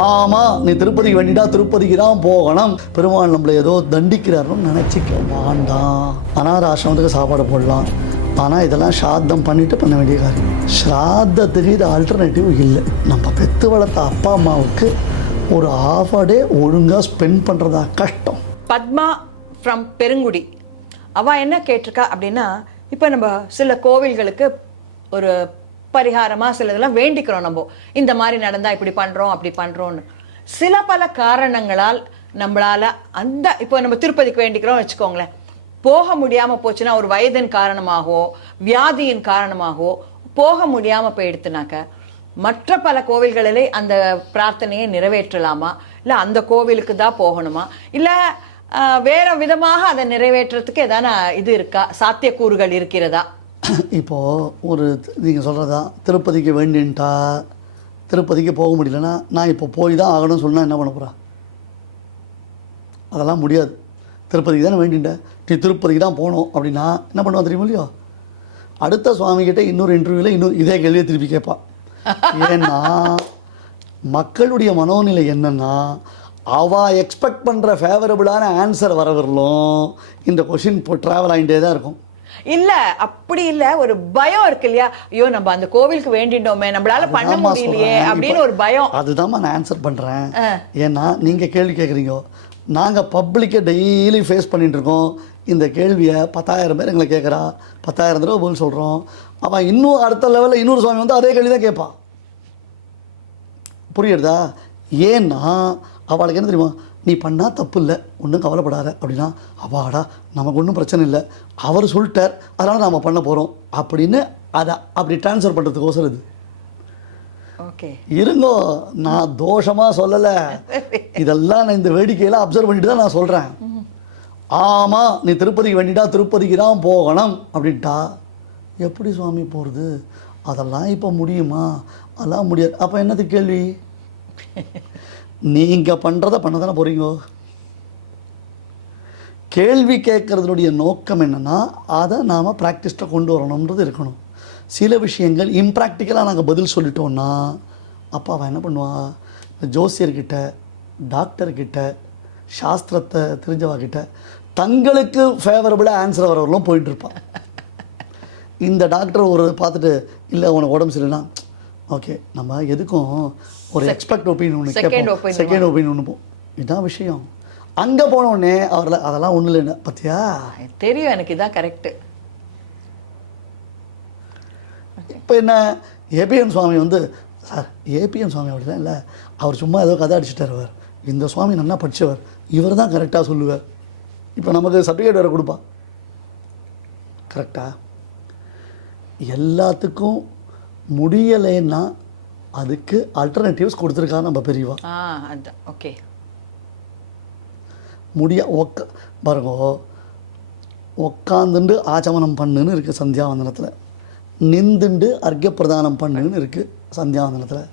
ஆமாம், நீ திருப்பதிக்கு வேண்டிட்டா திருப்பதிக்கு தான் போகணும், பெருமாள் நம்மளை ஏதோ தண்டிக்கிறாருன்னு நினச்சிக்க வேண்டாம். அனாத ஆசிரமத்துக்கு சாப்பாடு போடலாம், ஆனால் இதெல்லாம் ஸ்ராத்தம் பண்ணிட்டு பண்ண வேண்டிய காரியம். ஸ்ராத்தத்துக்கு இது ஆல்டர்னேட்டிவ் இல்லை. நம்ம பெற்று வளர்த்த அப்பா அம்மாவுக்கு ஒரு half a day ஒழுங்காக ஸ்பெண்ட் பண்ணுறதா கஷ்டம். பத்மா ஃப்ரம் பெருங்குடி அவள் என்ன கேட்டிருக்கா அப்படின்னா, இப்போ நம்ம சில கோவில்களுக்கு ஒரு பரிகாரமாக சில இதெல்லாம் வேண்டிக்கிறோம். நம்ம இந்த மாதிரி நடந்தால் இப்படி பண்ணுறோம் அப்படி பண்ணுறோன்னு சில பல காரணங்களால் நம்மளால் அந்த இப்போ நம்ம திருப்பதிக்கு வேண்டிக்கிறோம் வச்சுக்கோங்களேன், போக முடியாமல் போச்சுன்னா ஒரு வயதின் காரணமாகவோ வியாதியின் காரணமாகவோ போக முடியாமல் போயிடுத்துனாக்க மற்ற பல கோவில்களிலே அந்த பிரார்த்தனையை நிறைவேற்றலாமா, இல்லை அந்த கோவிலுக்கு தான் போகணுமா, இல்லை வேற விதமாக அதை நிறைவேற்றுறதுக்கு எதான இது இருக்கா, சாத்தியக்கூறுகள் இருக்கிறதா? இப்போது ஒரு நீங்கள் சொல்கிறதா திருப்பதிக்கு வேண்டின்ட்டா திருப்பதிக்கு போக முடியலன்னா நான் இப்போ போய் தான் ஆகணும்னு சொன்னால் என்ன பண்ண போகிறா? அதெல்லாம் முடியாது. திருப்பதிக்கு தானே வேண்டின்ட்டேன், நீ திருப்பதிக்கு தான் போகணும் அப்படின்னா என்ன பண்ணுவா தெரியுமா இல்லையோ? அடுத்த சுவாமிகிட்ட இன்னொரு இன்டர்வியூவில் இன்னொரு இதே கேள்வியை திருப்பி கேட்பான். ஏன்னா மக்களுடைய மனோநிலை என்னென்னா, அவள் எக்ஸ்பெக்ட் பண்ணுற ஃபேவரபுளான ஆன்சர் வர வரலும் இந்த கொஷின் இப்போ ட்ராவல் ஆகிட்டே தான் இருக்கும். இல்ல அப்படி இல்ல, ஒரு பயம் இருக்கு இல்லையா, ஐயோ நம்ம அந்த கோவிலுக்கு வேண்டிட்டோமே நம்மளால பண்ண முடியலையே அப்படின்னு ஒரு பயம். அதுதான் நான் ஆன்சர் பண்றேன். ஏன்னா நீங்க கேள்வி கேட்குறீங்க, நாங்க பப்ளிக்கை டெய்லி ஃபேஸ் பண்ணிட்டு இருக்கோம். இந்த கேள்வியை 10,000 பேர் எங்களை கேட்குறா, 10,000 தடவை பதில் சொல்கிறோம். அவன் இன்னும் அடுத்த லெவலில் இன்னொரு சுவாமி வந்து அதே கேள்வி தான் கேட்பான். புரியுறதா? ஏன்னா அவளுக்கு என்ன தெரியுமா, நீ பண்ணால் தப்பு இல்லை, ஒன்றும் கவலைப்படாத அப்படின்னா, அவாடா நமக்கு ஒன்றும் பிரச்சனை இல்லை, அவர் சொல்லிட்டார் அதனால் நாம் பண்ண போகிறோம் அப்படின்னு அதை அப்படி ட்ரான்ஸ்ஃபர் பண்ணுறதுக்கோசரம் இது. ஓகே இருங்கோ, நான் தோஷமாக சொல்லலை, இதெல்லாம் நான் இந்த வேடிக்கையெல்லாம் அப்சர்வ் பண்ணிட்டு தான் நான் சொல்கிறேன். ஆமாம், நீ திருப்பதிக்கு வேண்டிட்டா திருப்பதிக்கு தான் போகணும் அப்படின்ட்டா எப்படி சுவாமி போகிறது? அதெல்லாம் இப்போ முடியுமா? அதெல்லாம் முடியாது. அப்போ என்னது கேள்வி? நீங்கள் பண்ணுறத பண்ண தானே போகிறீங்க. கேள்வி கேட்குறதுனுடைய நோக்கம் என்னென்னா, அதை நாம் ப்ராக்டிஸில் கொண்டு வரணுன்றது இருக்கணும். சில விஷயங்கள் இம்ப்ராக்டிக்கலாக நாங்கள் பதில் சொல்லிட்டோன்னா அப்போ அவன் என்ன பண்ணுவான், ஜோசியர்கிட்ட டாக்டர்கிட்ட சாஸ்திரத்தை தெரிஞ்சவகிட்ட தங்களுக்கு ஃபேவரபுளாக ஆன்சர் வரவர்களும் போயிட்டுருப்பான். இந்த டாக்டர் ஒரு பார்த்துட்டு, இல்லை உனக்கு உடம்பு சரியில்லைனா ஓகே நம்ம எதுக்கும் ஒரு எக்ஸ்பெக்ட் ஒப்பீனியன் ஒன்று கேட்போம், செகண்ட் ஒப்பீனியன் ஒன்று போகும். இதுதான் விஷயம். அங்கே போனோடனே அவரில் அதெல்லாம் ஒன்றும் இல்லைன்னு பார்த்தியா தெரியும், எனக்கு இதான் கரெக்டு. இப்போ என்ன ஏபிஎம் சுவாமி வந்து, சார் ஏபிஎம் சுவாமி அப்படிலாம் இல்லை, அவர் சும்மா ஏதோ கதை அடிச்சுட்டார், அவர் இந்த சுவாமி நல்லா படித்தவர், இவர் தான் கரெக்டாக சொல்லுவார். இப்போ நமக்கு சர்டிஃபிகேட் வேறு கொடுப்பான். கரெக்டாக எல்லாத்துக்கும் முடியலைன்னா அதுக்கு ஆல்டர்னேட்டிவ்ஸ் கொடுத்துருக்கா நம்ம பெரியவா. அதான் ஓகே. பாருங்க, உக்காந்துண்டு ஆச்சமனம் பண்ணுன்னு இருக்குது சந்தியாவந்தனத்தில், நிந்துண்டு அர்க்கிய பிரதானம் பண்ணுன்னு இருக்குது சந்தியாவந்தனத்தில்.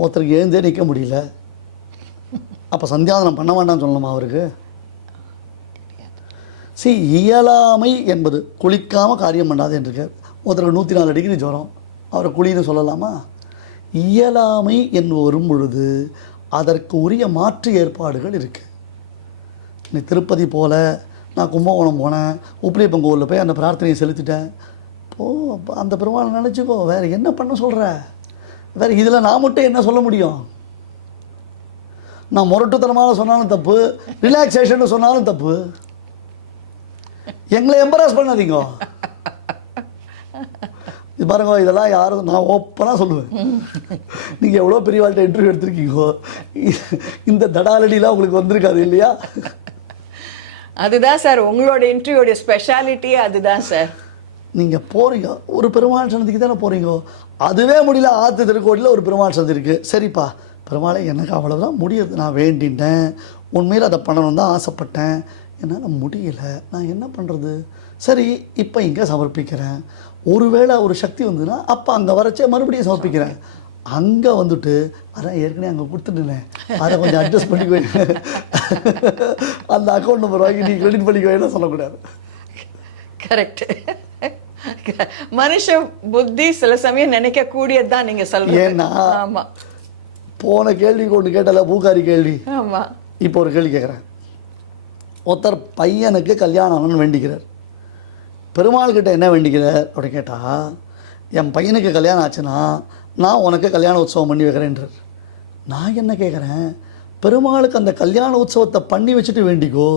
ஒருத்தருக்கு எழுந்தே நிற்க முடியல, அப்போ சந்தியாவந்தனம் பண்ண வேண்டாம்னு சொல்லணுமா அவருக்கு? இயலாமை என்பது குளிக்காமல் காரியம் பண்ணாது என்று ஒருத்தருக்கு 104 டிகிரி ஜுரம், அவரை குளின்னு சொல்லலாமா? இயலாமை என்று வரும் பொழுது அதற்கு உரிய மாற்று ஏற்பாடுகள் இருக்குது. நீ திருப்பதி போல, நான் கும்பகோணம் போனேன், உப்பிலியப்பன் கோவிலில் போய் அந்த பிரார்த்தனையை செலுத்திட்டேன், அந்த பெருமாளை நினச்சிக்கோ, வேறு என்ன பண்ண சொல்கிற? வேறு இதில் நான் மட்டும் என்ன சொல்ல முடியும்? நான் முரட்டுத்தனமாக சொன்னாலும் தப்பு, ரிலாக்ஸேஷன் சொன்னாலும் தப்பு. எங்களை எம்பராஸ் பண்ணாதீங்க. இது பாருங்க, இதெல்லாம் யாரும் நான் ஓப்பனாக சொல்லுவேன். நீங்கள் எவ்வளோ பெரிய வாழ்க்கை இன்டர்வியூ எடுத்திருக்கீங்கோ, இந்த தடாலடிலாம் உங்களுக்கு வந்திருக்காது இல்லையா? அதுதான் சார் உங்களோட இன்டர்வியூடைய ஸ்பெஷாலிட்டியே அதுதான் சார். நீங்கள் போகிறீங்க ஒரு பெருமாள் சன்னதிக்கு தானே போகிறீங்க, அதுவே முடியல, ஆற்று திருக்கோட்டில் ஒரு பெருமாள் சன்னதி இருக்குது, சரிப்பா பெருமாளை எனக்கு அவ்வளோதான் முடியாது, நான் வேண்டிட்டேன், உண்மையில் அதை பண்ணணும் தான் ஆசைப்பட்டேன், என்னால் முடியலை, நான் என்ன பண்ணுறது? சரி இப்போ இங்கே சமர்ப்பிக்கிறேன். ஒருவேளை ஒரு சக்தி வந்ததுன்னா அப்போ அங்கே வரைச்சே மறுபடியும் சமர்ப்பிக்கிறேன். அங்கே வந்துட்டு அதான் ஏற்கனவே அங்கே கொடுத்துட்டேன், அதை கொஞ்சம் அட்ஜஸ்ட் பண்ணிக்குவேன், அந்த அக்கௌண்ட் நம்பர் வாங்கி நீ கிரெடிட் பண்ணிக்குவேன்னு சொல்லக்கூடாது. கரெக்ட். மனுஷ புத்தி சில சமயம் நினைக்க கூடியது தான் நீங்கள் சொல்றீங்க. ஏன்னா ஆமாம், போன கேள்விக்கு ஒன்று கேட்டல, பூக்காரி கேள்வி. ஆமா. இப்போ ஒரு கேள்வி கேட்குறேன். ஒருத்தர் பையனுக்கு கல்யாணம் ஆகணும்னு வேண்டிக்கிறார். பெருமாள் கிட்ட என்ன வேண்டிக்கிறார் அப்படி கேட்டால், என் பையனுக்கு கல்யாணம் ஆச்சுன்னா நான் உனக்கு கல்யாண உற்சவம் பண்ணி வைக்கிறேன்றார். நான் என்ன கேட்குறேன், பெருமாளுக்கு அந்த கல்யாண உற்சவத்தை பண்ணி வச்சுட்டு வேண்டிக்கோ.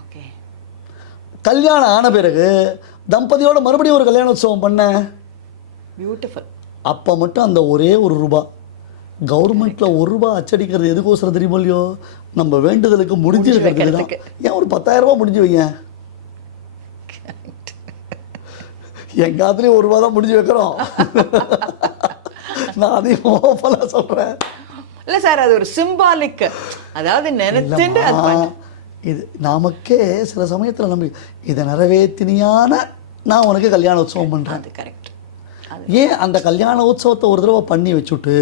ஓகே. கல்யாணம் ஆன பிறகு தம்பதியோட மறுபடியும் ஒரு கல்யாண உற்சவம் பண்ண, பியூட்டிஃபுல். அப்போ மட்டும் அந்த ஒரே ₹1 கவர்மெண்ட்டில் ₹1 அச்சடிக்கிறது எதுக்கோசரம் தெரியுமோ இல்லையோ, நம்ம வேண்டுதலுக்கு முடிஞ்சு வைக்கிறது தான். ஏன் ஒரு ₹10,000 முடிஞ்சு வைங்க. எங்கள் காலத்துலேயும் ₹1 தான் முடிஞ்சு வைக்கிறோம். நான் அதையும் ஓப்பனாக சொல்கிறேன். இல்லை சார், அது ஒரு சிம்பாலிக், அதாவது நினைத்துட்டு இது நமக்கே சில சமயத்தில் நம்ம இதை நிறைவேற்றினியான நான் உனக்கு கல்யாண உற்சவம் பண்ணுறேன். அது கரெக்ட். ஏன் அந்த கல்யாண உற்சவத்தை ஒரு தடவை பண்ணி வச்சுட்டு,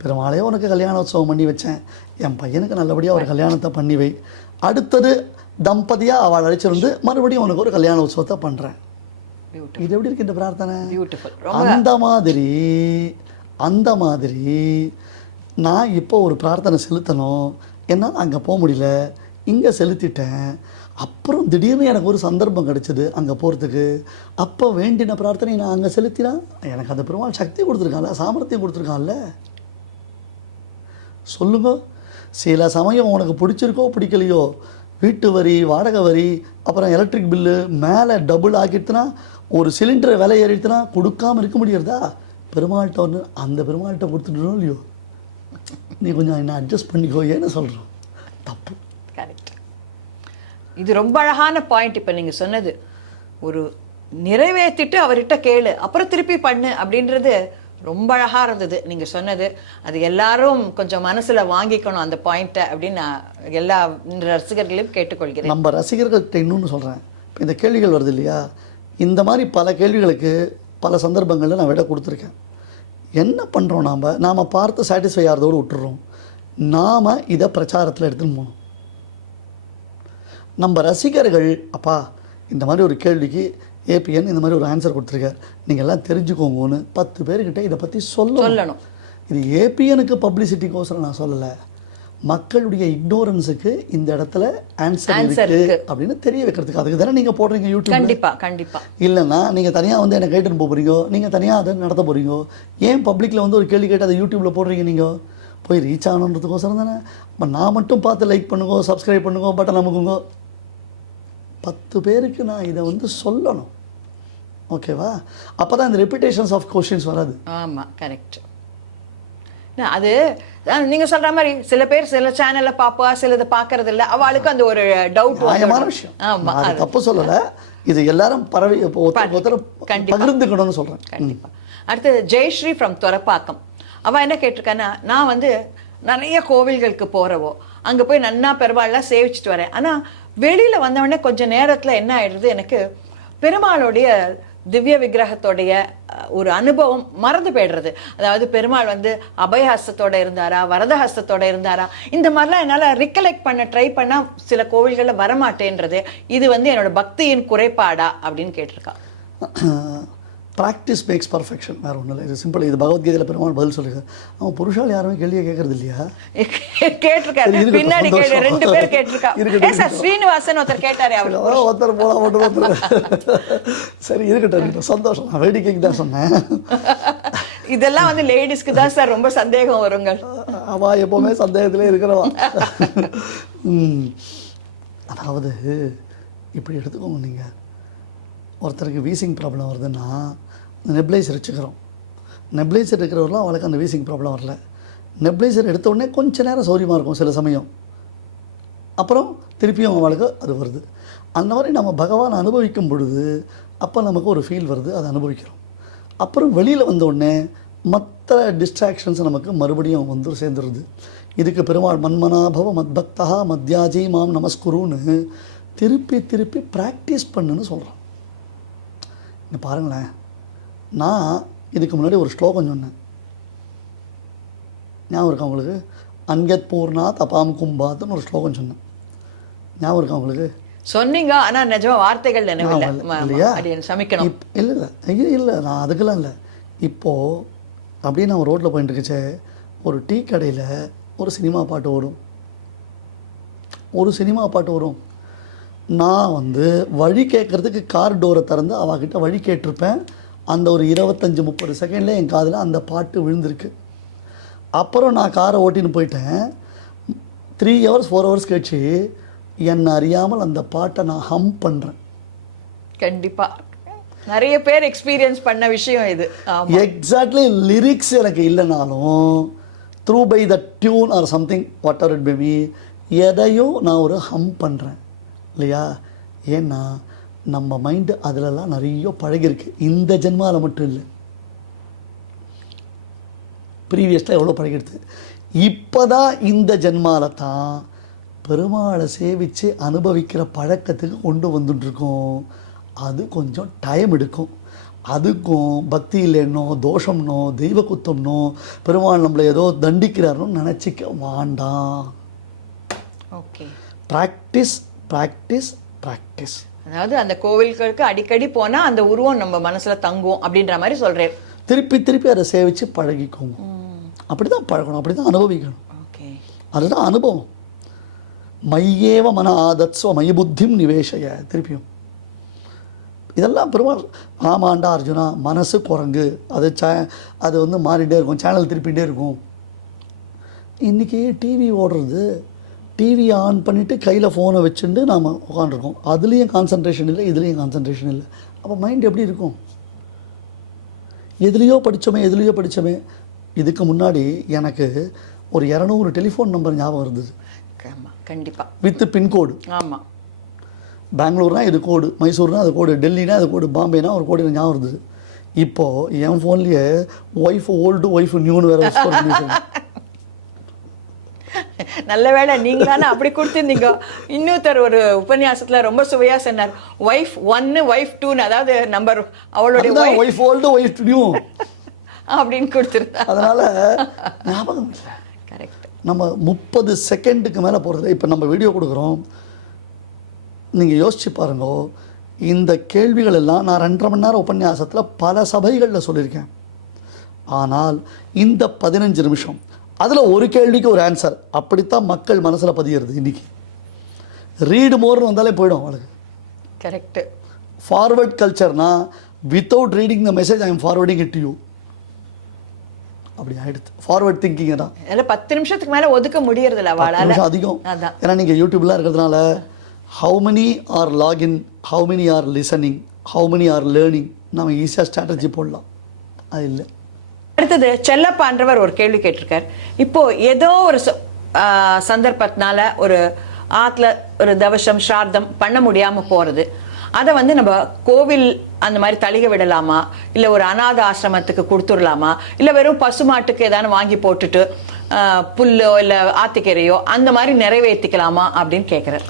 பெருமாளே உனக்கு கல்யாண உற்சவம் பண்ணி வச்சேன், என் பையனுக்கு நல்லபடியாக ஒரு கல்யாணத்தை பண்ணி வை, அடுத்தது தம்பதியாக அவள் அழைச்சிருந்து மறுபடியும் உனக்கு ஒரு கல்யாண உற்சவத்தை பண்ணுறேன். இது எப்படி இருக்கு இந்த பிரார்த்தனை? அந்த மாதிரி நான் இப்போ ஒரு பிரார்த்தனை செலுத்தணும், என்னால் அங்கே போக முடியல, இங்கே செலுத்திட்டேன், அப்புறம் திடீர்னு எனக்கு ஒரு சந்தர்ப்பம் கிடைச்சிது அங்கே போகிறதுக்கு, அப்போ வேண்டின பிரார்த்தனை நான் அங்கே செலுத்தினா எனக்கு அந்த பெருமாள் சக்தி கொடுத்துருக்கான்ல, சாமர்த்தியம் கொடுத்துருக்கான்ல. சொல்லுங்க, சில சமயம் உனக்கு பிடிச்சிருக்கோ பிடிக்கலையோ, வீட்டு வரி, வாடகை வரி, அப்புறம் எலக்ட்ரிக் பில்லு மேலே டபுள் ஆக்கிட்டுனா, ஒரு சிலிண்டரை விலை ஏறிட்டுனா கொடுக்காமல் இருக்க முடியறதா? பெருமாள்கிட்ட ஒன்று அந்த பெருமாள்கிட்ட கொடுத்துட்டோம் இல்லையோ, நீ கொஞ்சம் என்ன அட்ஜஸ்ட் பண்ணிக்கோ, ஏன்னு சொல்கிறோம். தப்பு. கரெக்ட். இது ரொம்ப அழகான பாயிண்ட். இப்போ நீங்கள் சொன்னது, ஒரு நிறைவேற்றிட்டு அவர்கிட்ட கேளு அப்புறம் திருப்பி பண்ணு அப்படின்றது ரொம்ப அழகாக இருந்தது நீங்கள் சொன்னது. அது எல்லாரும் கொஞ்சம் மனசில் வாங்கிக்கணும் அந்த பாயிண்ட்டை அப்படின்னு நான் எல்லா ரசிகர்களையும் கேட்டுக்கொள்கிறேன். நம்ம ரசிகர்கள்ட்ட இன்னொன்று சொல்கிறேன், இப்போ இந்த கேள்விகள் வருது இல்லையா, இந்த மாதிரி பல கேள்விகளுக்கு பல சந்தர்ப்பங்களில் நான் விட கொடுத்துருக்கேன். என்ன பண்ணுறோம், நாம் பார்த்து சாட்டிஸ்ஃபை ஆகிறதோடு விட்டுறோம். நாம் இதை பிரச்சாரத்தில் எடுத்துன்னு போகணும். நம்ம ரசிகர்கள், அப்பா இந்த மாதிரி ஒரு கேள்விக்கு ஏபிஎன் இந்த மாதிரி ஒரு ஆன்சர் கொடுத்துருக்கார், நீங்கள் எல்லாம் தெரிஞ்சுக்கோங்கன்னு 10 பேர்கிட்ட இதை பற்றி சொல்லணும். இது ஏபிஎனுக்கு பப்ளிசிட்டிக்கோசரம் நான் சொல்லலை, மக்களுடைய இக்னோரன்ஸுக்கு இந்த இடத்துல ஆன்சர் இருக்கு அப்படின்னு தெரிய வைக்கிறதுக்கு. அதுக்கு தானே நீங்கள் போடுறீங்க யூடியூப். கண்டிப்பாக. இல்லைன்னா நீங்கள் தனியாக வந்து என்னை கேட்டுன்னு போகிறீங்க, நீங்கள் தனியாக அதை நடத்த போகிறீங்க. ஏன் பப்ளிக்கில் வந்து ஒரு கேள்வி கேட்டு அதை யூடியூப்பில் போடுறீங்க? நீங்கள் போய் ரீச் ஆகணுன்றதுக்கோசரம் தானே. இப்போ நான் மட்டும் பார்த்து லைக் பண்ணுங்க, சப்ஸ்கிரைப் பண்ணுங்க, பட்டன் அமுக்குங்க. 10 பேருக்கு நான் இதை வந்து சொல்லணும். ஓகேவா? அப்போ தான் இந்த ரெப்யூட்டேஷன்ஸ் ஆஃப் கொஷின்ஸ் வராது. ஆமாம், கரெக்ட். அது நீங்கள் சொல்கிற மாதிரி சில பேர் சில சேனலில் பார்ப்பா, சிலதை பார்க்கறது இல்லை, அவளுக்கு அந்த ஒரு டவுட். நியாயமான விஷயம். ஆமாம், அது தப்பு சொல்லலை. இது எல்லாரும் பரவி பகிர்ந்துக்கணும்னு சொல்கிறேன். கண்டிப்பாக. அடுத்து ஜெயஸ்ரீ ஃப்ரம் துரப்பாக்கம். அவள் என்ன கேட்டிருக்கான்னா, நான் வந்து நிறைய கோவில்களுக்கு போகிறவோ, அங்கே போய் நன்னா பெருமாள்லாம் சேவிச்சுட்டு வரேன். ஆனால் வெளியில் வந்தவொடனே கொஞ்சம் நேரத்தில் என்ன ஆயிடுது, எனக்கு பெருமாளுடைய திவ்ய விக்கிரகத்தோடைய ஒரு அனுபவம் மறந்து போய்டுறது. அதாவது பெருமாள் வந்து அபயஹஸ்தத்தோட இருந்தாரா, வரதஹஸ்தத்தோட இருந்தாரா, இந்த மாதிரிலாம் என்னால் ரிகலெக்ட் பண்ண ட்ரை பண்ணால் சில கோவில்களில் வரமாட்டேன்றது. இது வந்து என்னோட பக்தியின் குறைபாடா அப்படின்னு கேட்டிருக்கா. ப்ராக்டிஸ் மேக்ஸ் பர்ஃபெக்ஷன், வேறு ஒன்றும் இல்லை. இது சிம்பிள். இது பகவத்கீதையில் பெருமாள் பதில் சொல்லுங்க. அவன் புருஷால் யாருமே கேள்வியை கேட்கறது இல்லையா? கேட்டிருக்காரு, பின்னாடி 2 பேர் கேட்டிருக்கா. ஸ்ரீனிவாசன் ஒருத்தர் கேட்டாரு, ஒருத்தர் போலாம் ஒருத்தர். சரி, இருக்கட்டும், சந்தோஷம். நான் வேடிக்கைக்கு தான் சொன்னேன். இதெல்லாம் வந்து லேடிஸ்க்கு தான் சார் ரொம்ப சந்தேகம் வருங்க. அவள் எப்போவுமே சந்தேகத்திலே இருக்கிறவா. அதாவது இப்படி எடுத்துக்கோங்க, நீங்கள் ஒருத்தருக்கு வீசிங் ப்ராப்ளம் வருதுன்னா நெப்ளைசர் வச்சுக்கிறோம். நெப்ளைசர் இருக்கிறவரெலாம் அவளுக்கு அந்த வீசிங் ப்ராப்ளம் வரல. நெப்ளைசர் எடுத்த உடனே கொஞ்சம் நேரம் சௌரியமாக இருக்கும் சில சமயம், அப்புறம் திருப்பியும் அவளுக்கு அது வருது. அந்த மாதிரி நம்ம பகவான் அனுபவிக்கும் பொழுது அப்போ நமக்கு ஒரு ஃபீல் வருது, அதை அனுபவிக்கிறோம். அப்புறம் வெளியில் வந்த உடனே மற்ற டிஸ்ட்ராக்ஷன்ஸ் நமக்கு மறுபடியும் வந்து சேர்ந்துருது. இதுக்கு பெருமாள் மன்மனாபவ மத்பக்தா மத்யாஜி மாம் நமஸ்குருன்னு திருப்பி திருப்பி ப்ராக்டிஸ் பண்ணுன்னு சொல்கிறான். இங்கே பாருங்களேன், நான் இதுக்கு முன்னாடி ஒரு ஸ்லோகம் சொன்னேன், ஞாபகம் இருக்கா உங்களுக்கு? அன்கத் பூர்ணா தபாம் கும்பாத்துன்னு ஒரு ஸ்லோகம் சொன்னேன், ஞாபகம் இருக்கா உங்களுக்கு? சொன்னீங்க, ஆனால் நிஜமாக வார்த்தைகள் நினைவில்லை இல்லையா? சமைக்கணும். இல்லை இல்லை, நான் அதுக்கெல்லாம் இல்லை. இப்போது அப்படியே நான் ரோட்டில் போயிட்டு இருக்குச்சே, ஒரு டீ கடையில் ஒரு சினிமா பாட்டு வரும், நான் வந்து வழி கேட்குறதுக்கு கார் டோரை திறந்து அவகிட்ட வழி கேட்டிருப்பேன். அந்த ஒரு 25-30 செகண்டில் என் காதில் அந்த பாட்டு விழுந்திருக்கு. அப்புறம் நான் காரை ஓட்டின்னு போயிட்டேன். 3 hours 4 hours கழிச்சு என்னை அறியாமல் அந்த பாட்டை நான் ஹம் பண்ணுறேன். கண்டிப்பா நிறைய பேர் எக்ஸ்பீரியன்ஸ் பண்ண விஷயம் இது. எக்ஸாக்ட்லி லிரிக்ஸ் எனக்கு இல்லைனாலும் through by the tune or something whatever it maybe எதையோ நான் ஒரு ஹம் பண்ணுறேன் இல்லையா? ஏன்னா நம்ம மைண்டு அதிலெல்லாம் நிறைய பழகிருக்கு. இந்த ஜென்மாவில் மட்டும் இல்லை, ப்ரீவியஸில் எவ்வளோ பழகிடுது. இப்போ தான் இந்த ஜென்மாவில் தான் பெருமாளை சேவித்து அனுபவிக்கிற பழக்கத்துக்கு கொண்டு வந்துட்டுருக்கோம். அது கொஞ்சம் டைம் எடுக்கும். அதுக்கும் பக்தி இல்லைன்னோ தோஷம்னோ தெய்வ குத்தம்னோ பெருமாள் நம்மளை ஏதோ தண்டிக்கிறாருன்னு நினச்சிக்க வேண்டாம். Okay, practice practice practice. அதாவது அந்த கோவில்களுக்கு அடிக்கடி போனால் அந்த உருவம் நம்ம மனசில் தங்கும் அப்படின்ற மாதிரி சொல்கிறேன். திருப்பி திருப்பி அதை சேவித்து பழகிக்கோங்க. அப்படி தான் பழகணும், அப்படி தான் அனுபவிக்கணும். ஓகே, அதுதான் அனுபவம். மையேவ மன ஆதத்ஸ்வ மய புத்திம் நிவேஷய. திருப்பியும் இதெல்லாம் பெருமாள் ஆமாண்டா அர்ஜுனா, மனசு குரங்கு, அது வந்து மாறிட்டே இருக்கும், சேனல் திருப்பிகிட்டே இருக்கும். இன்றைக்கி டிவி ஓடுறது, டிவி ஆன் பண்ணிவிட்டு கையில் ஃபோனை வச்சுட்டு நாம் உட்காந்துருக்கோம். அதுலேயும் கான்சன்ட்ரேஷன் இல்லை, இதுலேயும் கான்சன்ட்ரேஷன் இல்லை. அப்போ மைண்ட் எப்படி இருக்கும்? எதுலேயோ படித்தோமே. இதுக்கு முன்னாடி எனக்கு ஒரு 200 டெலிஃபோன் நம்பர் ஞாபகம் இருந்தது. கண்டிப்பாக வித் பின்கோடு. ஆமாம், பெங்களூர்னா இது கோடு, மைசூர்னா அது கோடு, டெல்லினா அது கோடு, பாம்பேனா ஒரு கோடு ஞாபகம் இருந்தது. இப்போது என் ஃபோன்லேயே ஒய்ஃப் ஓல்டு ஒய்ஃப் நியூன்னு வேறு வச்சு. நல்ல வேளை நீங்களான அப்படி கொடுத்துருந்தீங்க. இன்னொருத்தர் ஒரு உபன்யாசத்துல ரொம்ப சுவையா சொன்னார், ஒய்ஃப் 1 ஒய்ஃப் 2, அதாவது நம்பர் அவளுடைய ஒய்ஃப் ஓல்டு ஒய்ஃப் நியூ அப்படின்னு கொடுத்துருந்தா. அதனால ஞாபகம் இல்லை. கரெக்ட். நம்ம 30 செகண்டுக்கு மேலே போகிறது. இப்போ நம்ம வீடியோ கொடுக்குறோம், நீங்கள் யோசிச்சு பாருங்க. இந்த கேள்விகள் எல்லாம் நான் 2.5 மணி நேரம் உபன்யாசத்தில் பல சபைகளில் சொல்லியிருக்கேன். ஆனால் இந்த 15 நிமிஷம் அதில் ஒரு கேள்விக்கு ஒரு ஆன்சர், அப்படித்தான் மக்கள் மனசில் பதிகிறது. இன்றைக்கி ரீடு மோர்னு வந்தாலே போயிடும் அவளுக்கு. கரெக்டு. ஃபார்வர்ட் கல்ச்சர்னா without reading the message I am forwarding it to you. அப்படி ஆகிடுது. ஃபார்வர்ட் திங்கிங் தான். அதில் 10 நிமிஷத்துக்கு மேலே ஒதுக்க முடியறதில்ல அவளால். அதிகம். ஏன்னா நீங்கள் யூடியூப்லாம் இருக்கிறதுனால how many R login, how many are listening, how many are learning, நம்ம ஈஸியாக ஸ்ட்ராட்டஜி போடலாம். அது இல்லை. அடுத்தது செல்லப்பான்றவர் ஒரு கேள்வி கேட்டிருக்கார். இப்போ ஏதோ ஒரு சந்தர்ப்பத்தினால ஒரு ஆற்றுல ஒரு தவசம் ஸ்ரார்த்தம் பண்ண முடியாமல் போகிறது, அதை வந்து நம்ம கோவில் அந்த மாதிரி தளிக விடலாமா, இல்லை ஒரு அநாத ஆசிரமத்துக்கு கொடுத்துடலாமா, இல்லை வெறும் பசுமாட்டுக்கு ஏதாவது வாங்கி போட்டுட்டு புல்லோ இல்லை ஆத்திக்கரையோ அந்த மாதிரி நிறைவேற்றிக்கலாமா அப்படின்னு கேட்குறார்.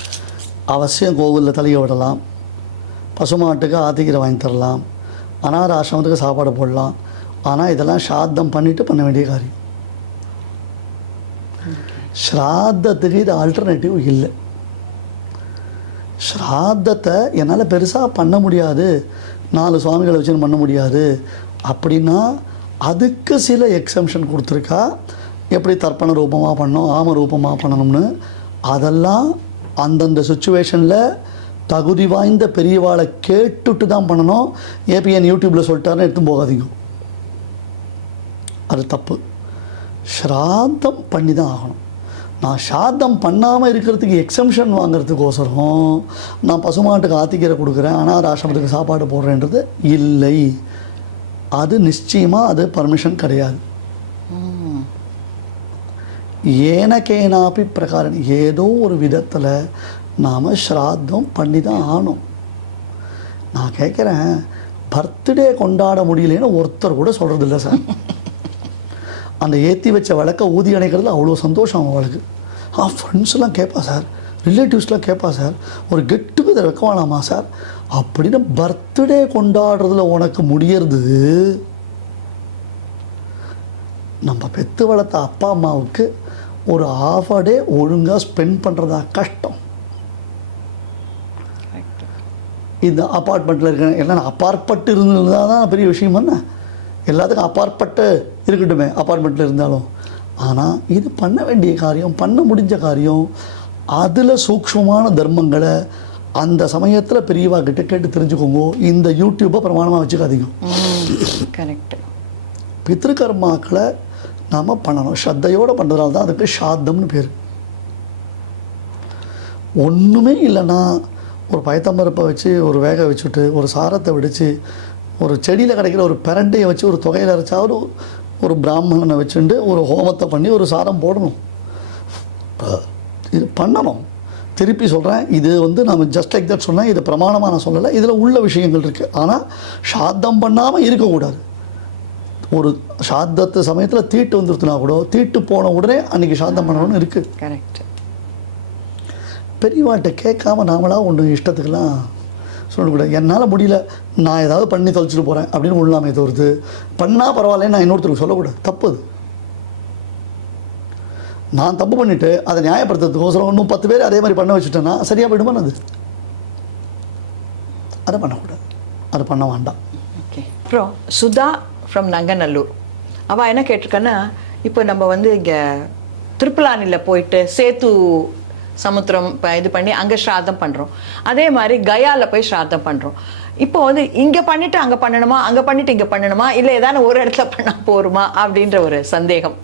அவசியம் கோவிலில் தளிக விடலாம், பசுமாட்டுக்கு ஆத்திக்கரை வாங்கி தரலாம், அநாத ஆசிரமத்துக்கு சாப்பாடு போடலாம். ஆனால் இதெல்லாம் ஸ்ராத்தம் பண்ணிவிட்டு பண்ண வேண்டிய காரியம். ஸ்ராத்தத்துக்கு இது ஆல்டர்னேட்டிவ் இல்லை. ஸ்ராத்தத்தை என்னால் பெருசாக பண்ண முடியாது, 4 சுவாமிகளை வச்சு பண்ண முடியாது அப்படின்னா அதுக்கு சில எக்ஸம்ஷன் கொடுத்துருக்கா. எப்படி தர்ப்பண ரூபமாக பண்ணணும், ஆம ரூபமாக பண்ணணும்னு, அதெல்லாம் அந்தந்த சுச்சுவேஷனில் தகுதி வாய்ந்த பெரியவாளை கேட்டுட்டு தான் பண்ணணும். ஏபிஎன் யூடியூப்பில் சொல்லிட்டாருன்னு எடுத்து போகாதீங்க, அது தப்பு. ஸ்ராத்தம் பண்ணி தான் ஆகணும். நான் ஸ்ராத்தம் பண்ணாமல் இருக்கிறதுக்கு எக்ஸம்ஷன் வாங்கிறதுக்கோசரம் நான் பசுமாட்டுக்கு ஆத்திக்கரை கொடுக்குறேன், அனாத ஆசிரமத்துக்கு சாப்பாடு போடுறேன்றது இல்லை. அது நிச்சயமாக அது பர்மிஷன் கிடையாது. ஏனக்கேனாப்பி பிரகாரம் ஏதோ ஒரு விதத்தில் நாம் ஸ்ராத்தம் பண்ணி தான் ஆகணும். நான் கேட்குறேன், பர்த்டே கொண்டாட முடியலன்னு ஒருத்தர் கூட சொல்கிறதில்ல சார். அந்த ஏற்றி வச்ச விளக்க ஊதி அணைக்கிறது அவ்வளோ சந்தோஷம் அவளுக்கு. ஃப்ரெண்ட்ஸ்லாம் கேட்பா சார், ரிலேட்டிவ்ஸ்லாம் கேட்பா சார், ஒரு கெட் டுகெதர் வைக்க வேணாமா சார் அப்படின்னு. பர்த்டே கொண்டாடுறதுல உனக்கு முடியறது, நம்ம பெற்று வளர்த்த அப்பா அம்மாவுக்கு ஒரு ½ டே ஒழுங்காக ஸ்பெண்ட் பண்ணுறதா கஷ்டம். இந்த அப்பார்ட்மெண்ட்டில் இருக்க எல்லாம் அப்பாற்பட்டு இருந்ததுதான் தான் பெரிய விஷயம். என்ன எல்லாத்துக்கும் அப்பாற்பட்டு இருக்கட்டுமே, அப்பார்ட்மெண்ட்டில் இருந்தாலும் ஆனால் இது பண்ண வேண்டிய காரியம், பண்ண முடிஞ்ச காரியம். அதில் சூக்ஷ்மமான தர்மங்களை அந்த சமயத்தில் பெரியவா கிட்ட கேட்டு தெரிஞ்சுக்கோங்க. இந்த யூடியூப்பை பிரமாணமாக வச்சுக்காதீங்க. கரெக்ட். பித்ருக்கர்மாக்களை நாம் பண்ணணும். ஸ்ரத்தையோடு பண்ணுறதுனால தான் அதுக்கு ஷாத்தம்னு பேர். ஒன்றுமே இல்லைன்னா ஒரு பயத்தம்பருப்பை வச்சு ஒரு வேக வச்சுட்டு ஒரு சாரத்தை வெடித்து ஒரு செடியில் கிடைக்கிற ஒரு பிரண்டையை வச்சு ஒரு தொகையில் அரைச்சா ஒரு பிராமணனை வச்சுட்டு ஒரு ஹோமத்தை பண்ணி ஒரு சாரம் போடணும். இது பண்ணணும். திருப்பி சொல்கிறேன், இது நம்ம ஜஸ்ட் லைக் தட் சொன்னேன், இது பிரமாணமாக நான் சொல்லலை, இதில் உள்ள விஷயங்கள் இருக்குது. ஆனால் சாத்தம் பண்ணாமல் இருக்கக்கூடாது. ஒரு சாத்தத்து சமயத்தில் தீட்டு வந்துருத்துனா கூட தீட்டு போன உடனே அன்றைக்கி சாத்தம் பண்ணணும்னு இருக்குது. கரெக்ட். பெரியவாட்ட கேட்காம நாமளாக ஒன்று இஷ்டத்துக்கெல்லாம் சொல்லக்கூடாது. என்னால் முடியல, நான் ஏதாவது பண்ணி தொலைச்சிட்டு போகிறேன் அப்படின்னு உள்ளாமே தோறுது. பண்ணால் பரவாயில்ல, நான் இன்னொருத்தருக்கு சொல்லக்கூடாது. தப்பு அது. நான் தப்பு பண்ணிவிட்டு அதை நியாயப்படுத்துறதுக்கோசரம் இன்னும் 10 பேர் அதே மாதிரி பண்ண வச்சுட்டேன்னா சரியாக போயிடுமா? அதை பண்ணக்கூடாது, அதை பண்ண வேண்டாம். ஓகே. அப்புறம் சுதா ஃப்ரம் நங்கநல்லூர், அவள் என்ன கேட்டிருக்கன்னா, இப்போ நம்ம இங்கே திருப்பலானியில் போயிட்டு சேத்து சமுத்திரம் இது பண்ணி அங்கே ஸ்ராத்தம் பண்ணுறோம். அதே மாதிரி கயாவில் போய் ஸ்ராத்தம் பண்ணுறோம். இப்போ இங்கே பண்ணிவிட்டு அங்கே பண்ணணுமா, அங்கே பண்ணிவிட்டு இங்கே பண்ணணுமா, இல்லை ஏதாவது ஒரு இடத்துல பண்ணால் போருமா அப்படின்ற ஒரு சந்தேகம்.